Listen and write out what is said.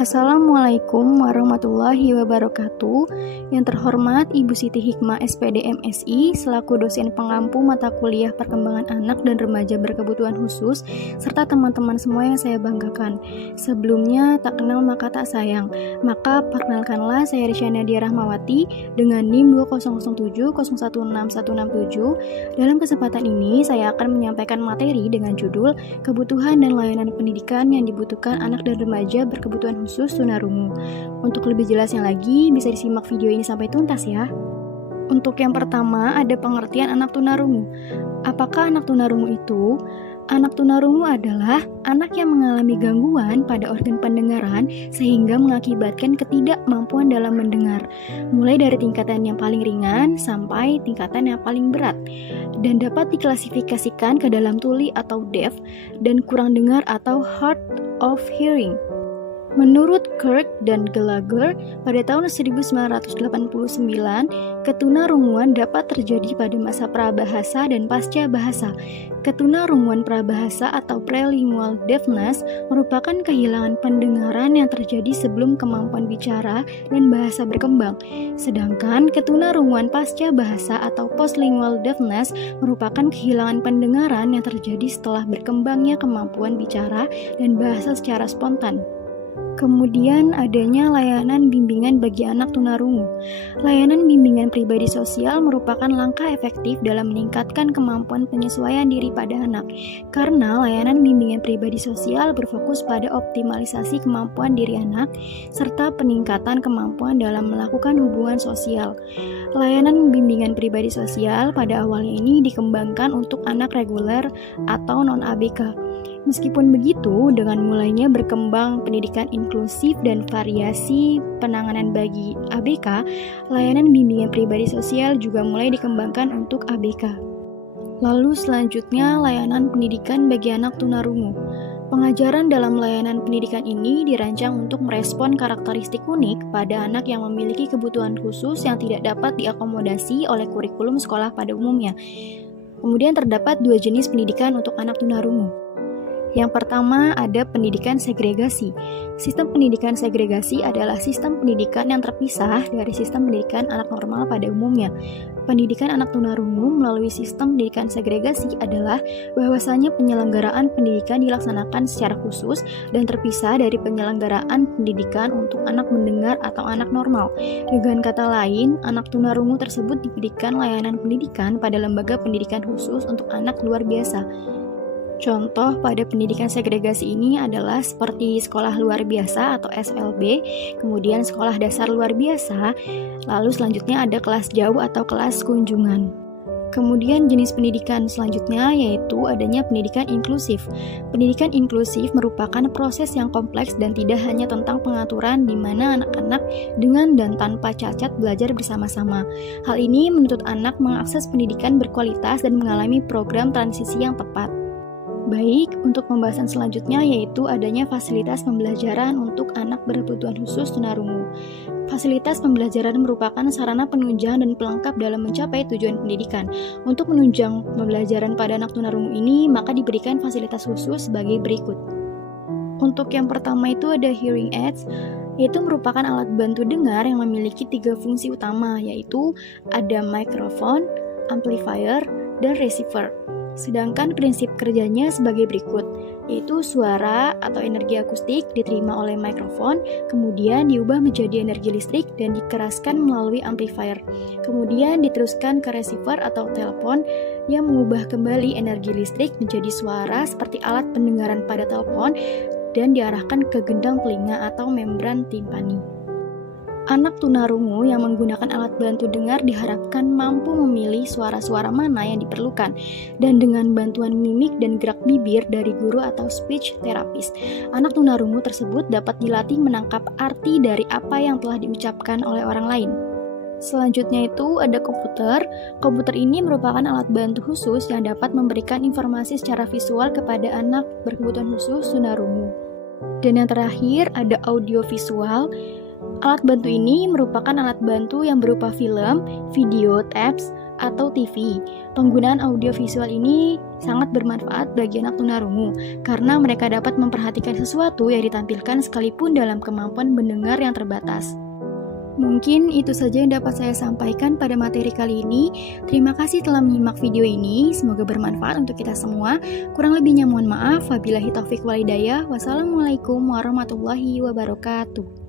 Assalamualaikum warahmatullahi wabarakatuh. Yang terhormat Ibu Siti Hikmah SPD MSI selaku dosen pengampu mata kuliah perkembangan anak dan remaja berkebutuhan khusus serta teman-teman semua yang saya banggakan. Sebelumnya tak kenal maka tak sayang. Maka perkenalkanlah saya Risyana Dia Rahmawati dengan NIM 20070161667. Dalam kesempatan ini saya akan menyampaikan materi dengan judul Kebutuhan dan Layanan Pendidikan yang dibutuhkan anak dan remaja berkebutuhan khusus tunarungu. Untuk lebih jelasnya lagi, bisa disimak video ini sampai tuntas ya. Untuk yang pertama, ada pengertian anak tunarungu. Apakah anak tunarungu itu? Anak tunarungu adalah anak yang mengalami gangguan pada organ pendengaran sehingga mengakibatkan ketidakmampuan dalam mendengar, mulai dari tingkatan yang paling ringan sampai tingkatan yang paling berat, dan dapat diklasifikasikan ke dalam tuli atau deaf dan kurang dengar atau hard of hearing. Menurut Kirk dan Gallagher, pada tahun 1989, ketunarunguan dapat terjadi pada masa prabahasa dan pasca bahasa. Ketunarunguan prabahasa atau prelingual deafness merupakan kehilangan pendengaran yang terjadi sebelum kemampuan bicara dan bahasa berkembang. Sedangkan ketunarunguan pasca bahasa atau postlingual deafness merupakan kehilangan pendengaran yang terjadi setelah berkembangnya kemampuan bicara dan bahasa secara spontan. Kemudian adanya layanan bimbingan bagi anak tunarungu. Layanan bimbingan pribadi sosial merupakan langkah efektif dalam meningkatkan kemampuan penyesuaian diri pada anak, karena layanan bimbingan pribadi sosial berfokus pada optimalisasi kemampuan diri anak, serta peningkatan kemampuan dalam melakukan hubungan sosial. Layanan bimbingan pribadi sosial pada awalnya ini dikembangkan untuk anak reguler atau non-ABK. Meskipun begitu, dengan mulainya berkembang pendidikan inklusif dan variasi penanganan bagi ABK, layanan bimbingan pribadi sosial juga mulai dikembangkan untuk ABK. Lalu selanjutnya, layanan pendidikan bagi anak tunarungu. Pengajaran dalam layanan pendidikan ini dirancang untuk merespon karakteristik unik pada anak yang memiliki kebutuhan khusus yang tidak dapat diakomodasi oleh kurikulum sekolah pada umumnya. Kemudian terdapat dua jenis pendidikan untuk anak tunarungu. Yang pertama ada pendidikan segregasi. Sistem pendidikan segregasi adalah sistem pendidikan yang terpisah dari sistem pendidikan anak normal pada umumnya. Pendidikan anak tunarungu melalui sistem pendidikan segregasi adalah bahwasanya penyelenggaraan pendidikan dilaksanakan secara khusus dan terpisah dari penyelenggaraan pendidikan untuk anak mendengar atau anak normal. Dengan kata lain, anak tunarungu tersebut diberikan layanan pendidikan pada lembaga pendidikan khusus untuk anak luar biasa. Contoh pada pendidikan segregasi ini adalah seperti sekolah luar biasa atau SLB, kemudian sekolah dasar luar biasa, lalu selanjutnya ada kelas jauh atau kelas kunjungan. Kemudian jenis pendidikan selanjutnya yaitu adanya pendidikan inklusif. Pendidikan inklusif merupakan proses yang kompleks dan tidak hanya tentang pengaturan di mana anak-anak dengan dan tanpa cacat belajar bersama-sama. Hal ini menuntut anak mengakses pendidikan berkualitas dan mengalami program transisi yang tepat. Baik, untuk pembahasan selanjutnya yaitu adanya fasilitas pembelajaran untuk anak berkebutuhan khusus tunarungu. Fasilitas pembelajaran merupakan sarana penunjang dan pelengkap dalam mencapai tujuan pendidikan. Untuk menunjang pembelajaran pada anak tunarungu ini, maka diberikan fasilitas khusus sebagai berikut. Untuk yang pertama itu ada hearing aids, yaitu merupakan alat bantu dengar yang memiliki 3 fungsi utama, yaitu ada mikrofon, amplifier, dan receiver. Sedangkan prinsip kerjanya sebagai berikut, yaitu suara atau energi akustik diterima oleh mikrofon, kemudian diubah menjadi energi listrik dan dikeraskan melalui amplifier. Kemudian diteruskan ke receiver atau telepon yang mengubah kembali energi listrik menjadi suara seperti alat pendengaran pada telepon dan diarahkan ke gendang telinga atau membran timpani. Anak tunarungu yang menggunakan alat bantu dengar diharapkan mampu memilih suara-suara mana yang diperlukan, dan dengan bantuan mimik dan gerak bibir dari guru atau speech therapist, anak tunarungu tersebut dapat dilatih menangkap arti dari apa yang telah diucapkan oleh orang lain. Selanjutnya itu ada komputer. Komputer ini merupakan alat bantu khusus yang dapat memberikan informasi secara visual kepada anak berkebutuhan khusus tunarungu. Dan yang terakhir ada audio visual. Alat bantu ini merupakan alat bantu yang berupa film, video, tapes, atau TV. Penggunaan audiovisual ini sangat bermanfaat bagi anak tunarungu karena mereka dapat memperhatikan sesuatu yang ditampilkan sekalipun dalam kemampuan mendengar yang terbatas. Mungkin itu saja yang dapat saya sampaikan pada materi kali ini. Terima kasih telah menyimak video ini. Semoga bermanfaat untuk kita semua. Kurang lebihnya mohon maaf. Wabillahi taufik wal hidayah. Wassalamualaikum warahmatullahi wabarakatuh.